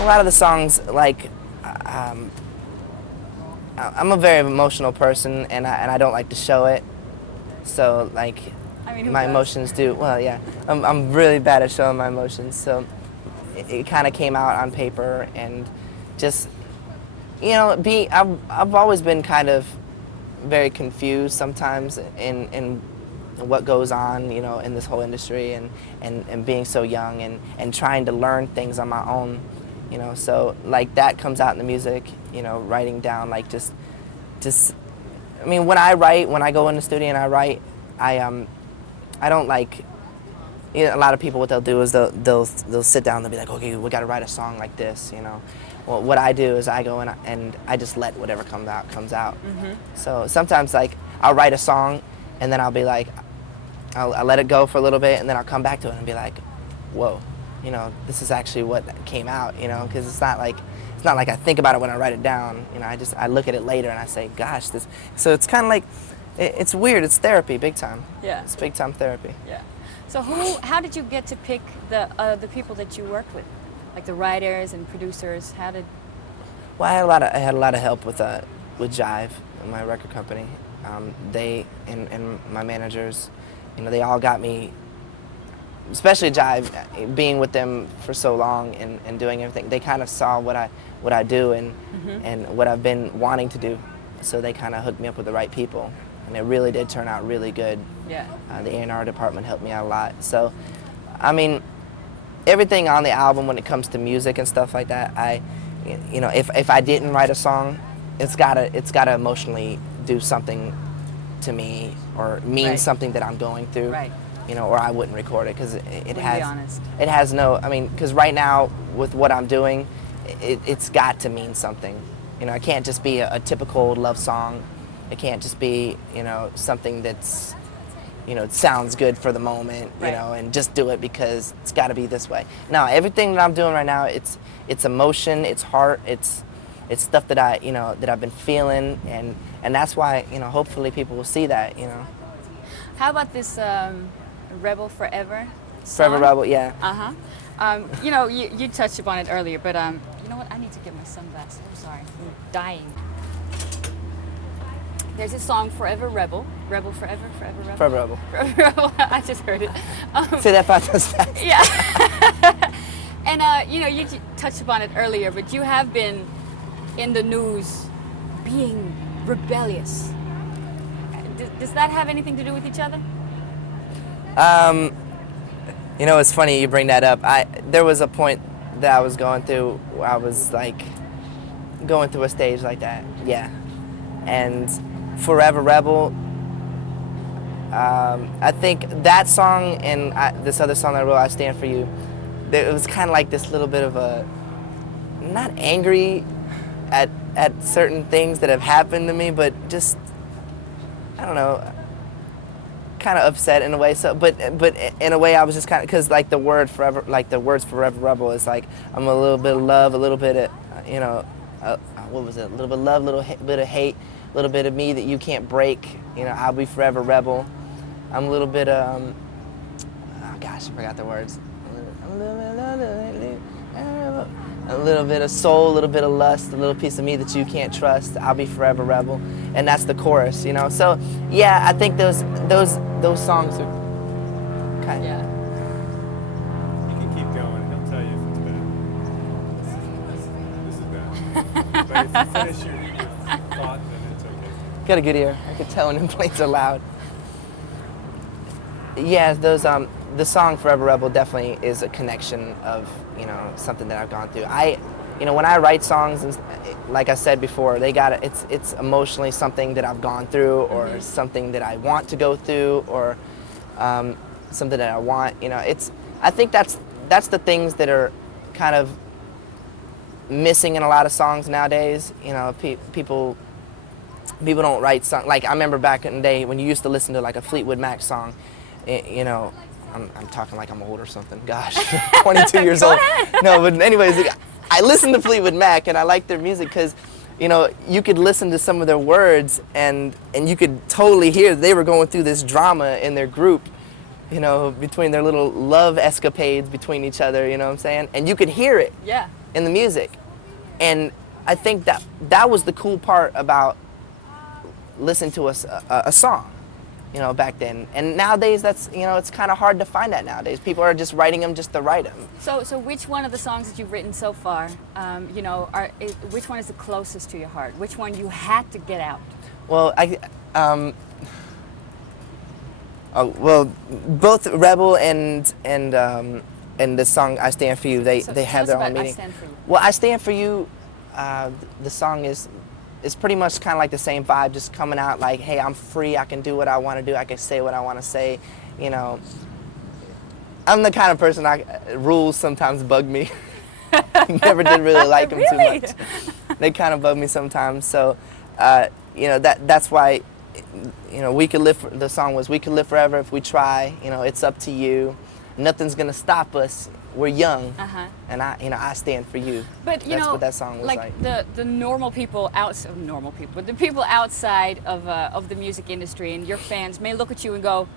A lot of the songs, like, I'm a very emotional person, and I don't like to show it. So, like, I mean, who my does? emotions do, well, yeah, I'm really bad at showing my emotions, so it kind of came out on paper, and just, you know, I've always been kind of very confused sometimes in what goes on, you know, in this whole industry, and being so young, and trying to learn things on my own, you know, so, like, that comes out in the music, you know, writing down, like, just, I mean, when I go in the studio and I write, I don't, like, you know, a lot of people, what they'll do is they'll sit down and they'll be like, okay, we got to write a song like this, you know. Well, what I do is I go in and I just let whatever comes out. Mm-hmm. So sometimes, like, I'll write a song and then I'll be like, I'll let it go for a little bit, and then I'll come back to it and be like, whoa, you know, this is actually what came out, you know, because it's not like I think about it when I write it down, you know. I look at it later and I say, gosh, this. So it's kind of like, it's weird. It's therapy, big time. Yeah. It's big time therapy. Yeah. So how did you get to pick the people that you worked with, like the writers and producers? How did? Well, I had a lot of help with Jive, my record company. They and my managers, you know, they all got me. Especially Jive, being with them for so long and doing everything, they kind of saw what I do and what I've been wanting to do, so they kind of hooked me up with the right people, and it really did turn out really good. Yeah. The A&R department helped me out a lot. So, I mean, everything on the album when it comes to music and stuff like that, you know, if I didn't write a song, it's gotta emotionally do something to me or mean Right. something that I'm going through. Right. You know, or I wouldn't record it, because Be honest. it has no, I mean, because right now with what I'm doing, it's got to mean something. You know, it can't just be a typical love song. It can't just be, you know, something that's, you know, it sounds good for the moment, you Right. know, and just do it because it's got to be this way. No, everything that I'm doing right now, it's emotion, it's heart, it's stuff that I've been feeling, and that's why, you know, hopefully people will see that, you know. How about this Rebel Forever song? Forever Rebel, yeah. You know, you touched upon it earlier, but you know what? I need to get my sunglasses. I'm sorry, I'm dying. There's this song, Forever Rebel. Rebel Forever, Forever Rebel. Forever Rebel. Forever Rebel. I just heard it. Say that 5 times fast. Yeah. And you know, you touched upon it earlier, but you have been in the news being rebellious. Does that have anything to do with each other? You know, it's funny you bring that up. There was a point that I was going through where I was like going through a stage like that, yeah. And Forever Rebel, I think that song and this other song I wrote, I Stand For You, it was kind of like this little bit of a, not angry at certain things that have happened to me, but just, I don't know, kind of upset in a way. So, but in a way, I was just kind of, because like the words Forever Rebel is like, I'm a little bit of love, a little bit of, you know, what was it? A little bit of love, a little bit of hate, a little bit of me that you can't break. You know, I'll be forever rebel. I'm a little bit of, oh gosh, I forgot the words. A little bit of soul, a little bit of lust, a little piece of me that you can't trust. I'll be forever rebel, and that's the chorus, you know. So yeah, I think those songs are kind of. Yeah. You can keep going. He'll tell you if it's bad. This is bad. But if you finish your thought, then it's okay. Got a good ear. I could tell when the planes are loud. Yeah, the song Forever Rebel definitely is a connection of, you know, something that I've gone through. You know, when I write songs, and like I said before, it's emotionally something that I've gone through, or something that I want to go through, or something that I want. You know, I think that's the things that are kind of missing in a lot of songs nowadays. You know, people don't write songs. Like, I remember back in the day when you used to listen to like a Fleetwood Mac song, you know, I'm talking like I'm old or something. Gosh, 22 years old. No, but anyways, I listened to Fleetwood Mac and I liked their music because, you know, you could listen to some of their words and you could totally hear they were going through this drama in their group, you know, between their little love escapades between each other, you know what I'm saying? And you could hear it. Yeah. in the music. And I think that was the cool part about listening to a song, you know, back then. And nowadays, that's, you know, it's kind of hard to find that nowadays. People are just writing them just to write them. So which one of the songs that you've written so far, you know, which one is the closest to your heart? Which one you had to get out? Well, both Rebel and the song "I Stand for You," they have their own meaning. I Stand for You. Well, "I Stand for You," the song is pretty much kind of like the same vibe, just coming out like, hey, I'm free, I can do what I want to do, I can say what I want to say, you know. I'm the kind of person, rules sometimes bug me. Never did really like them Really? too much. They kind of bug me sometimes, so, you know, that's why, you know, the song was, we could live forever if we try, you know, it's up to you. Nothing's gonna stop us. We're young, and I stand for you. But you that's know, what that song was like. the normal people the people outside of the music industry and your fans may look at you and go,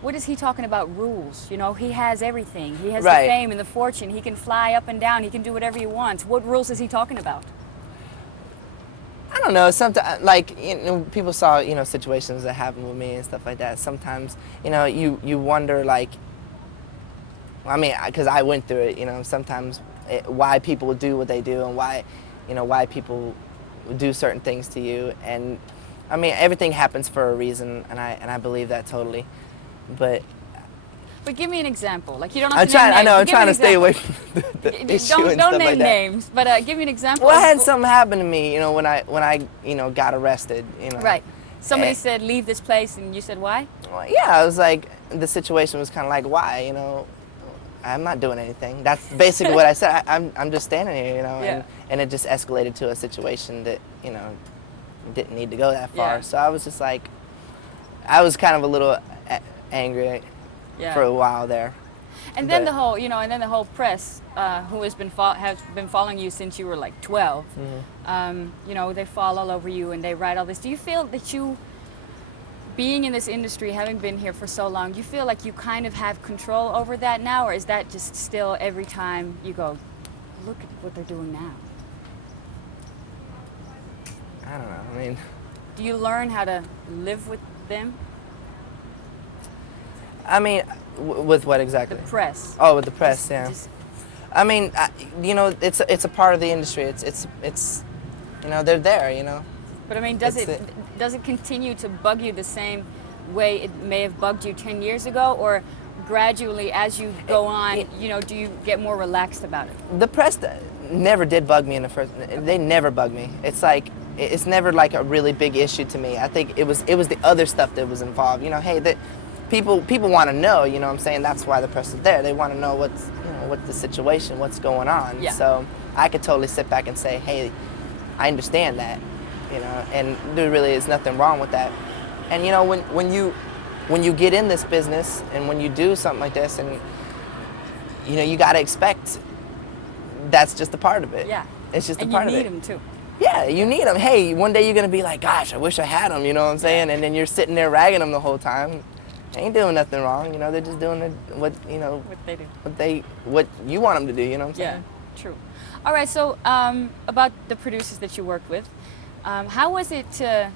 "What is he talking about rules? You know, he has everything. He has Right. the fame and the fortune. He can fly up and down. He can do whatever he wants. What rules is he talking about?" I don't know. Sometimes, like, you know, people saw, you know, situations that happened with me and stuff like that. Sometimes, you know, you wonder, like, I mean, because I went through it, you know, sometimes why people do what they do and why, you know, why people do certain things to you. And I mean, everything happens for a reason, and I believe that totally. But give me an example. Like, you don't have I'm to name trying. I names, know. but I'm give me trying an to stay example. away from the issue Don't and stuff name like that. names, but give me an example. Well, I of- had something happen to me, you know, when I you know, got arrested, you know. Right. Somebody And- said, "Leave this place," and you said, "Why?" Well, yeah, I was like, the situation was kind of like, why, you know, I'm not doing anything. That's basically what I said. I'm just standing here, you know, Yeah. and it just escalated to a situation that, you know, didn't need to go that far. Yeah. So I was just like, I was kind of a little angry Yeah. for a while there. And then But- the whole press, who has been following you since you were like 12, you know, they fall all over you and they write all this. Do you feel that you, being in this industry, having been here for so long, you feel like you kind of have control over that now, or is that just still every time you go, look at what they're doing now? I don't know. I mean, Do you learn how to live with them? with what exactly? The press. Oh, with the press, Just- yeah. just- I mean, you know, it's a part of the industry. It's you know, they're there, you know. But I mean, It's does it continue to bug you the same way it may have bugged you 10 years ago, or gradually as you go on, you know, do you get more relaxed about it? The press never did bug me in the first. They never bug me. It's like it's never like a really big issue to me. I think it was the other stuff that was involved. You know, hey, that people want to know. You know what I'm saying? That's why the press is there. They want to know what's the situation, what's going on. Yeah. So I could totally sit back and say, hey, I understand that. You know, and there really is nothing wrong with that. And you know, when you get in this business and when you do something like this, and you know, you got to expect that's just a part of it. Yeah. It's just And a part you of need it. them too. Yeah, you need them. Hey, one day you're gonna be like, gosh, I wish I had them. You know what I'm saying? And then you're sitting there ragging them the whole time. They ain't doing nothing wrong. You know, they're just doing what What they do. what you want them to do. You know what I'm Yeah, saying? true. All right, so about the producers that you worked with, how was it to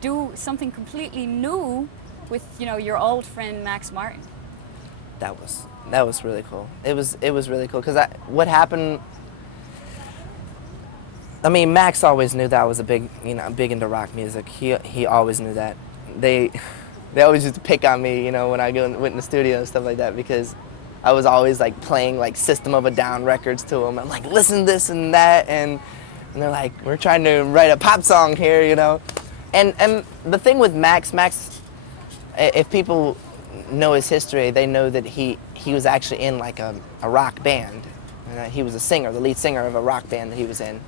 do something completely new with, you know, your old friend Max Martin? That was really cool. It was really cool because what happened. I mean, Max always knew that I was big into rock music. He always knew that. They always used to pick on me, you know, when I went in the studio and stuff like that, because I was always like playing like System of a Down records to them. I'm like, listen to this and that, and they're like, we're trying to write a pop song here, you know. And the thing with Max, if people know his history, they know that he was actually in like a rock band. He was a singer, the lead singer of a rock band that he was in.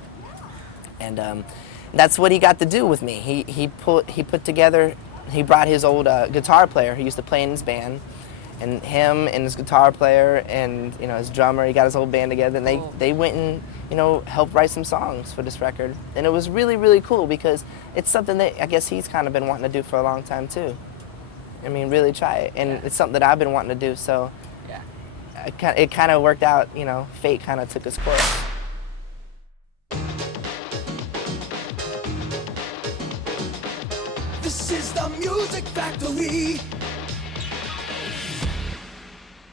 And that's what he got to do with me. He put together, he brought his old guitar player who used to play in his band, and him and his guitar player and, you know, his drummer, he got his whole band together, and they went and, you know, helped write some songs for this record. And it was really, really cool because it's something that I guess he's kind of been wanting to do for a long time too. I mean, really try it. And it's something that I've been wanting to do, so Yeah. it kind of worked out, you know, fate kind of took its course. This is the music factory.